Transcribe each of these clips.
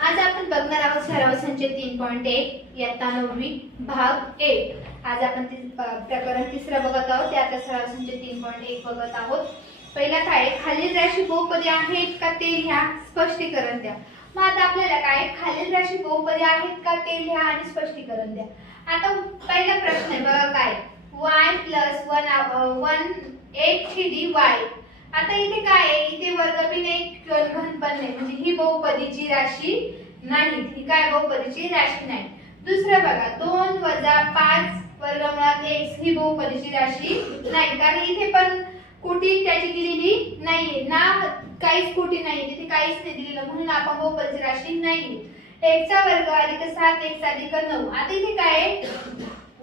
आज आपण बघणार आहोत सराव संच 3.1 इयत्ता 9वी भाग 1। आज आपण प्रकरण तिसरं बघत आहोत। त्यात सराव संच 3.1 बघत आहोत। पहिला काय, खालील राशी बहुपदी आहेत का ते लिहा, स्पष्टीकरण द्या। मग आता आपल्याला काय, खालील राशी बहुपदी आहेत का ते लिहा आणि स्पष्टीकरण द्या। आता पहिला प्रश्न आहे बघा, काय y + 1 8 3d y। आता इथे काय आहे, इथे वर्ग पण नाही घन पण नाही, म्हणजे ही बहुपदीची राशी नाही, ही काय बहुपदीची राशी नाही। दुसरं बघा, 2 - 5 वर्गमुळात x ही बहुपदीची राशी नाही, कारण इथे पण कोटी त्याची दिलेली नाहीये ना, काहीच कोटी नाहीये, तिथे काहीच नाही दिलेलं, म्हणून आपण बहुपदीची राशी नाही। x चा वर्ग अधिक 7x अधिक 9। आता इथे काय आहे,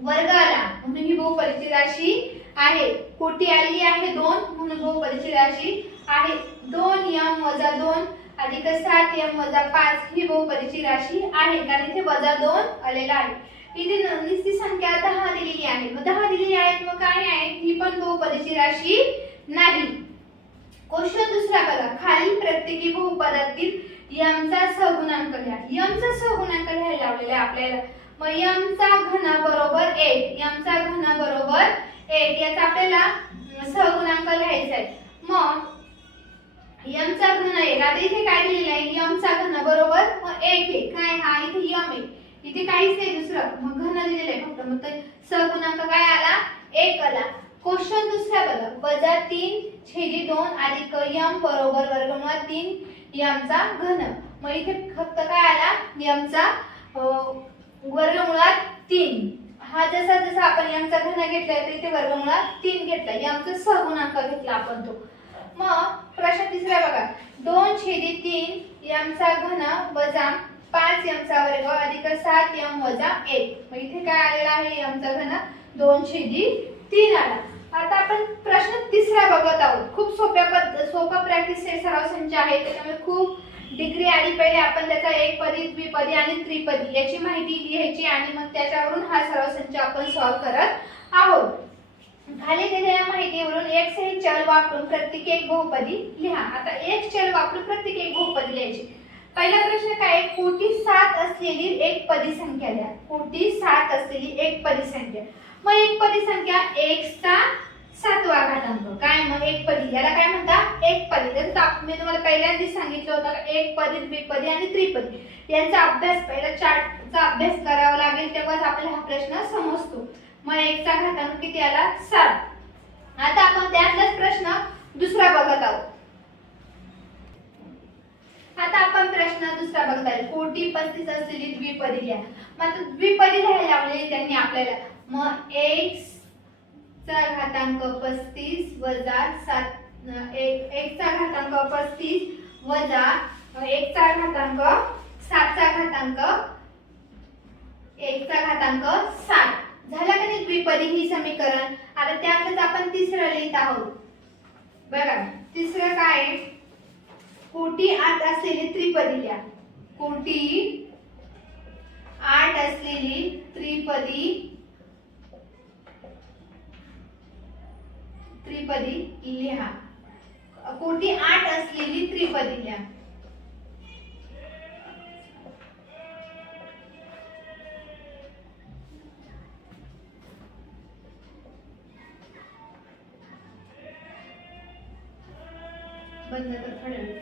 वर्ग आला म्हणून ही बहुपदीची राशी आहे, कोटी आली आहे 2 म्हणून बहुपदीची राशी आहे। 2m - 2 अधिक 7m - 5 ही बहुपदीची राशी आहे, कारण इथे -2 आलेला आहे। इथे निश्चित संख्या 10 दिलेली आहे, मग 10 दिलेली आहे, मग काय आहे, ही पण बहुपदीची राशी नाही। क्वेश्चन दुसरा बघा, खालील प्रत्येकी बहुपदातील m चा सहगुणांक लिहा। m चा सहगुणांक लिहायला लावलेला आहे आपल्याला। मग m चा घन बरोबर 1, m चा घन बरोबर 1 याचा आपल्याला सहगुणांक लिहायचा आहे। मग m चा घन 1, आता इथे काय दिलेलं आहे, m चा घन बरोबर मग 1 आहे, काय हा इथे m आहे, इथे काहीच नाही दुसरं, मग घन दिलेलं आहे फक्त, मग सहगुणांक काय आला, 1 आला। क्वेश्चन दुसरा बघा, -3/2 अधिक m बरोबर वर्गमुळात 3m चा घन। मग इथे फक्त काय आला, m चा वर्गमुळात 3। हा जसा जसा आपण m चा घन घेतलाय तर इथे वर्गमुळात 3 घेतला, m चा सहगुणांक घेतला आपण तो। मग प्रश्न तिसरा बघा, 2/3 m चा घन वजा 5m चा वर्ग अधिक 7m - 1। मग इथे काय आलेला आहे, m चा घन 2/3 आला। आता आपण प्रश्न तिसरा बघत आहोत। खूप सोपा प्रॅक्टिस सराव संच आहे, त्याच्यामुळे खूप डिग्री आली। पहिले आपण त्याचा एकपदी, द्विपदी आणि त्रिपदी याची माहिती लिहायची आणि मग त्याच्यावरून हा सराव संच आपण सॉल्व करत आहोत। खाली दिलेल्या माहितीवरून x हे चल वापरून प्रत्येकी एक बहुपदी लिहा। आता x चल वापरून प्रत्येकी एक बहुपदी लिहायची। पहिला प्रश्न काय, कोटी 7 असलेली एकपदी संख्या द्या। कोटी 7 असलेली एकपदी संख्या, मग एकपदी संख्या x चा 7वा घातांक, काय मग एकपदी, याला काय म्हणतात, एकपदी। तर मी तुम्हाला पहिल्यांदाच सांगितलं होतं, एकपदी, द्विपदी आणि त्रिपदी यांचा अभ्यास, पहिला चार्टचा अभ्यास करावा लागेल, तेव्हाच आपल्याला हा प्रश्न समजतो। मग x चा घातांक किती आला, 7। आता आपण त्यातलाच प्रश्न दुसरा बघत आहोत। आता आपण प्रश्न दुसरा बघत आहोत, कोटी 35 असलेली द्विपदी लिहा। मग द्विपदी लिहायला लावलेली त्यांनी आपल्याला। मग x चा घातांक 35 वजा 7, x चा घातांक 35 वजा x चा घातांक 7 चा घातांक, x चा घातांक 7 झाला का नाही द्विपदी ही समीकरण। आता त्यातच आपण तिसरं लिहित आहोत बघा। तिसरं काय आहे, कोटी 8 असलेली त्रिपदी लिहा। कोटी 8 असलेली त्रिपदी लिहा। कोटी 8 असलेली त्रिपदी लिहा। बंद कर थोड्या वेळ।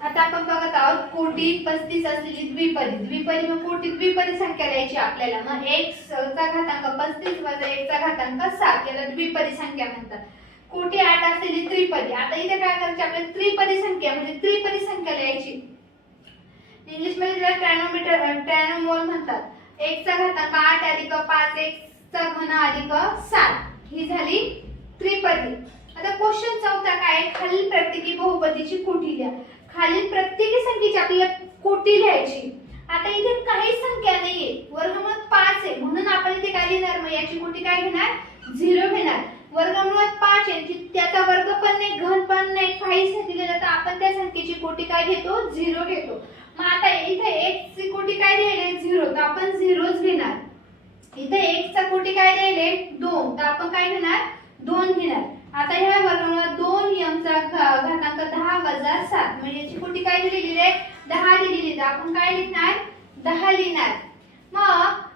आता आपण बघत आहोत, कोटी 35 असलेली द्विपदी। द्विपदी मग कोटी द्विपदी संख्या लिहायची आपल्याला। मग x चा घातांक 35 वजा x चा घातांक 7 याला द्विपदी संख्या म्हणतात। कोटी 8 असलेली त्रिपदी, आता इथे काय करायचे आपल्याला, त्रिपदी संख्या म्हणजे त्रिपदी संख्या लिहायची। इंग्लिश मध्ये त्याला ट्रॅनोमोल म्हणतात। x चा घातांक 8 अधिक 5 x चा घन अधिक 7 ही झाली त्रिपदी। आता क्वेश्चन चौथा काय, खालील प्रत्येकी बहुपदीची कोटी लिहा। खालील प्रत्येकी संख्येची आपल्याला कोटी लिहायची। आता इथे काही संख्या नाहीये, वर्गमूळात 5 आहे, म्हणून आपण इथे काय लिहिणार, मग याची कोटी काय घेणार, 0 घेणार। वर्गमूळात 5 आहे, त्याचा वर्ग पण नाही, घन पण नाही, काहीच नाही दिलेलं, तर आपण त्या संख्येची कोटी काय घेतो, 0 घेतो। मग आता इथे x ची कोटी काय लिहिली, 0, तर आपण 0च घेणार। इथे x चा कोटी काय लिहिले, 2, तर आपण काय घेणार, 2 घेणार। आता ह्या वर्गमुळात 2m चा घातांक 10 वजा 7 म्हणजे याची कुठे काय दिलेली आहे 10 दिलेली आहे. आपण काय लिहिणार 10 लिहिणार. मग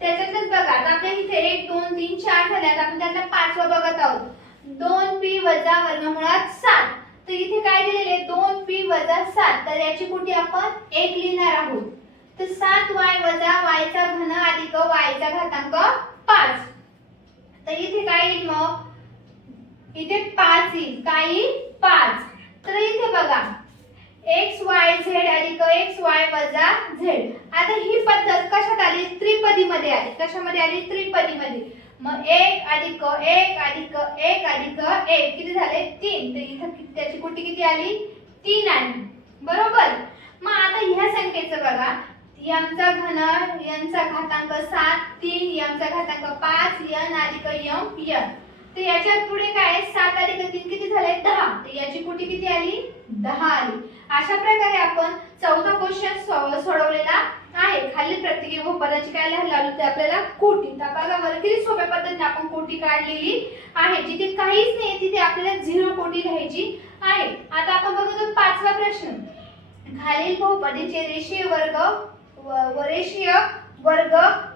त्याच्यातच बघा आता आपल्या इथे 1 2 3 4 झाले. आता आपण त्यातला पाचवा बघत आहोत 2p वजा वर्गमुळात 7. तर इथे काय दिलेले 2p वजा 7 तर याची कुठे आपण 1 लिहिणार आहोत. तर 7y वजा y चा घन अधिक y चा घातांक 5. तर इथे काय येईल मग इथे 5 येईल. काय येईल 5. तर इथे बघा xyz अधिक xy वजा z. आता ही पद्धत कशात आली त्रिपदी मध्ये आली. कशामध्ये आली त्रिपदी मध्ये. मग 1 अधिक 1 अधिक 1 अधिक 1 किती झाले 3. तर इथे त्याची कुठे किती आली 3 आली बरोबर. मग आता ह्या संख्येचं बघा m चा घन n चा घातांक 7 3 m चा घातांक 5 n अधिक m n. तर याच्या पुढे काय 7 अधिक 3 किती झाले 10. तर याची कुठे किती आली 10 आली. अशा प्रकारे आपण चौथा क्वेश्चन सोडवलेला आहे. खाली प्रत्येकी बहुपदाची काय लिहायला ते आपल्याला कोटी. तर बघा बरं किती सोप्या पद्धतीने आपण कोटी काढलेली आहे. जिथे काहीच नाही तिथे आपल्याला 0 कोटी लिहायची आहे. आता आपण बघतो पाचवा प्रश्न. खालील बहुपदीचे रेषीय वर्ग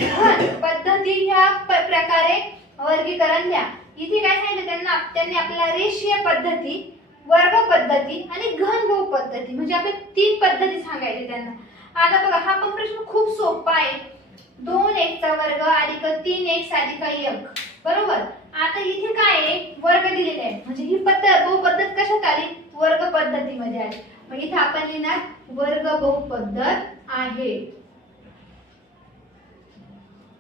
घन पद्धती ह्या प्रकारे वर्गीकरण द्या. इथे काय सांगितलं त्यांनी आपल्याला रेषीय पद्धती वर्ग पद्धती आणि घन बहुपद्धती म्हणजे आपले 3 पद्धती सांगायचे त्यांना. आता बघा हा पण प्रश्न खूप सोपा आहे. 2x चा वर्ग अधिक 3x अधिक 1 बरोबर. आता इथे काय आहे वर्ग दिलेले आहे म्हणजे ही बहुपद्धत कशात आली वर्ग पद्धतीमध्ये आली. मग इथे आपण लिहिणार वर्ग बहुपद्धत आहे.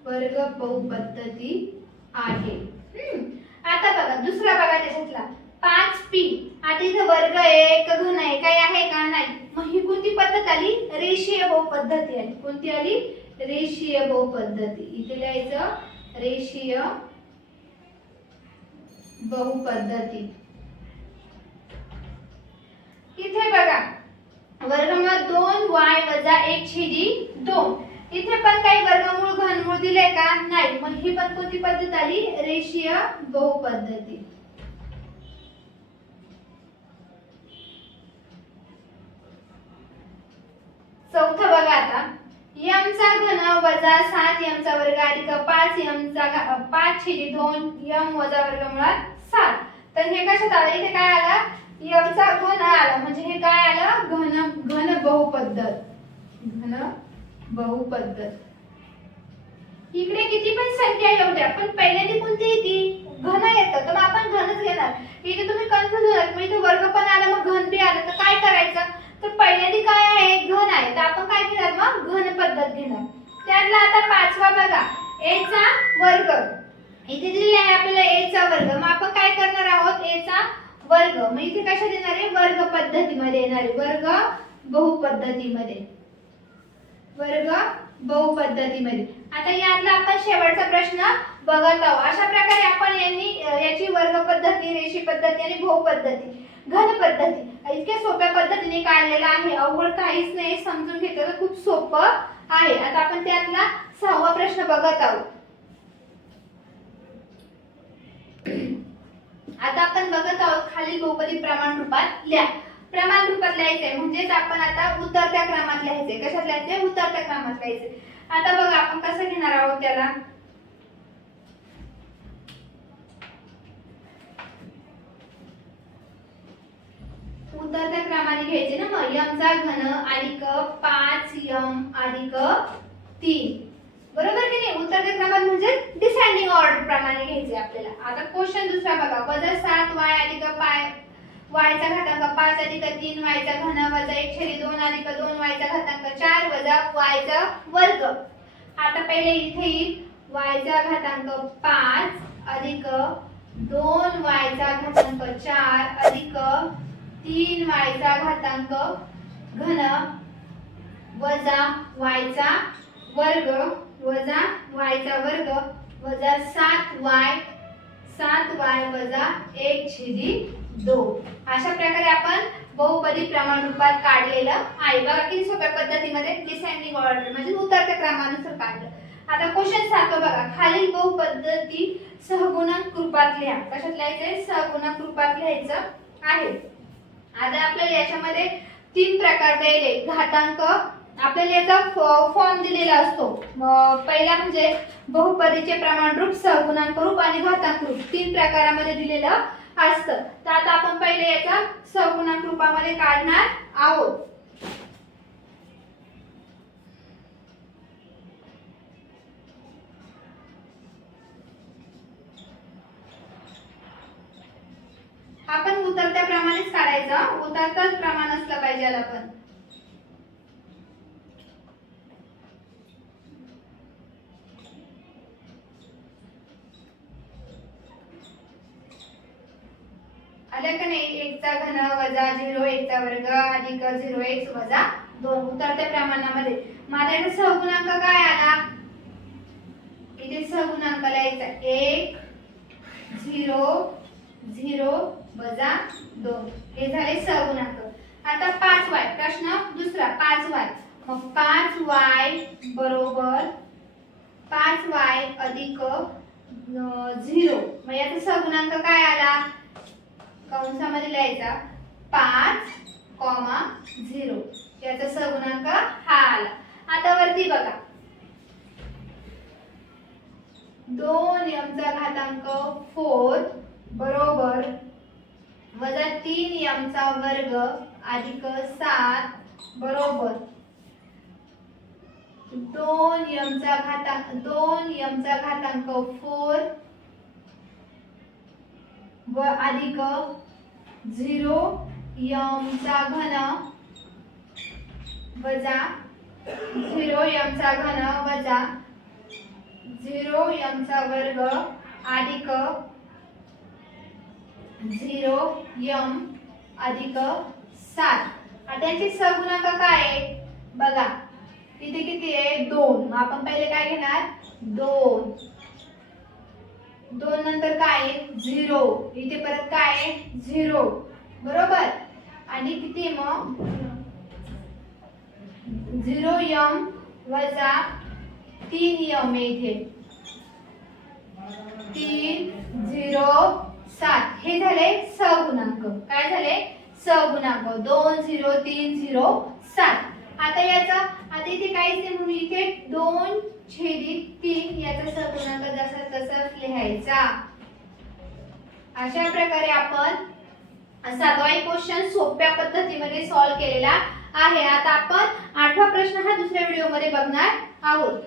वर्ग बहुपद्धती आहे. आता बघा दुसरा बघा त्याच्यातला 5p. आता इथे वर्ग आहे एक घन आहे काय आहे का नाही. मग ही कोणती पद्धत आली रेषीय बहुपद्धती आली. कोणती आली रेषीय बहुपद्धती. इथे लिहायचं रेषीय बहुपद्धती. इथे बघा वर्गमूळ 2y वजा 1/2. इथे पण काही वर्गमूळ घनमूळ दिले का नाही. मग ही पण कोणती पद्धत आली रेषीय बहुपद्धती. चौथा बघा आता m चा घन वजा 7m चा वर्ग अधिक 5m चा 5/2 m वजा वर्गमुळात 7. तर हे कशात आलं इथे काय आला m चा घन आला म्हणजे हे काय आलं घन बहुपद्धत. घन बहुपद्धत. इकडे किती पण संख्या येऊ द्या पण पहिल्यांदा कोणती येते घन येतं तर आपण घनच घेणार. इथे तुम्ही कन्फ्युज होणार मग इथे वर्ग पण आला मग घन बी आलं तर काय करायचं. तर पहिल्यांदा काय आहे घन आहे तर आपण काय घेणार मग घन पद्धत घेणार. त्यातला आता पाचवा बघा a चा वर्ग. इथे दिलेला आहे आपल्याला a चा वर्ग. मग आपण काय करणार आहोत a चा वर्ग. मग इथे कशा देणार आहे वर्ग पद्धतीमध्ये येणार आहे. वर्ग बहुपद्धतीमध्ये. वर्ग बहुपद्धतीमध्ये. आता यातला आपण शेवटचा प्रश्न बघत आहोत. अशा प्रकारे आपण याची वर्ग पद्धती रेषीय पद्धती आणि बहुपद्धती घन पद्धती इतक्या सोप्या पद्धतीने काढलेला आहे. अवघड काहीच नाही. समजून घेतलं तर खूप सोपं आहे. आता आपण त्यातला 6वा प्रश्न बघत आहोत. आता आपण बघत आहोत खालील बहुपदी प्रमाण रूपात लिहा. प्रमाण रूपात लिहायचंय म्हणजेच आपण आता उतरत्या क्रमात लिहायचंय. कशात लिहायचंय उतरत्या क्रमात लिहायचंय. आता बघा आपण कसं घेणार आहोत त्याला. उतरत्या क्रमाने घ्यायचे ना. मग m चा घन अधिक 5m अधिक 3 बरोबर की नाही. उतरत्या क्रमात म्हणजे डिसेंडिंग ऑर्डर प्रमाणे घ्यायचे आपल्याला. आता क्वेश्चन दुसरा बघा वजा 7y अधिक y चा घातांक 5 अधिक 3y चा घन वजा 1/2 अधिक 2y चा घातांक 4 वजा y चा वर्ग. आता पहिले इथे y चा घातांक 5 अधिक 2y चा घातांक 4 अधिक 3y चा घातांक घन वजा y चा वर्ग वजा y चा वर्ग वजा 7y वजा 1/2. अशा प्रकारे आपण बहुपदी प्रमाण रूपात काढलेलं आहे. बघा किती सोप्या पद्धतीमध्ये डिसेंडिंग ऑर्डर म्हणजे उतरत्या क्रमानुसार काढलं. आता क्वेश्चन 7 बघा खालील बहुपद्धती सहगुणक रूपात लिहा. कशात लिहायचंय? सहगुणक रूपात लिहायचं आहे. आता आपल्याला याच्यामध्ये 3 प्रकार दिले. घातांक आपल्याला याचा फॉर्म दिलेला असतो. पहिला म्हणजे बहुपदीचे प्रमाणरूप, सहगुणांक रूप आणि घातांक रूप 3 प्रकारामध्ये दिलेलं असतं. तर आता आपण पहिले याचा सहगुणांक रूपामध्ये काढणार आहोत. आपण उतरत्या प्रमाणेच काढायचा. उतरताच प्रमाण असलं पाहिजे आपण. आलं का नाही? 1 चा घन वजा 0 1 चा वर्ग अधिक 0x वजा 2 उतरत्या प्रमाणामध्ये. माझा इथे सहगुणांक काय आला? इथे सहगुणांक लिहायचा 1 0 0 वजा 2 हे झाले सहगुणांक. आता 5y प्रश्न दुसरा 5y. मग 5y बरोबर 5y अधिक 0. मग याचा सहगुणांक काय आला? कंसामध्ये लिहायचा 5, 0 याचा सहगुणांक हा आला. आता वरती बघा 2m चा घातांक 4 बरोबर वजा 3m चा वर्ग अधिक 7 बरोबर 2m चा घातांक 4 व अधिक 0m चा घन वजा 0m चा घन वजा 0m चा वर्ग अधिक 0m अधिक 7. आता याचे सहगुणांक काय आहे बघा. इथे किती आहे? 2. आपण पहिले काय घेणार? 2 नंतर काय आहे? 0. इथे परत काय आहे? 0 बरोबर. आणि किती मग 0m वजा 3m इथे 3 0 7 हे झाले सहगुणांक. काय झाले? सहगुणांक 2 0 3 0 7. आता इथे काहीच नाही म्हणून इथे 2/3 याचा सहगुणांक जसा तसाच लिहायचा. अशा प्रकारे आपण 7वाही क्वेश्चन सोप्या पद्धतीमध्ये सॉल्व्ह केलेला आहे. आता आपण 8वा प्रश्न हा दुसऱ्या व्हिडिओमध्ये बघणार आहोत.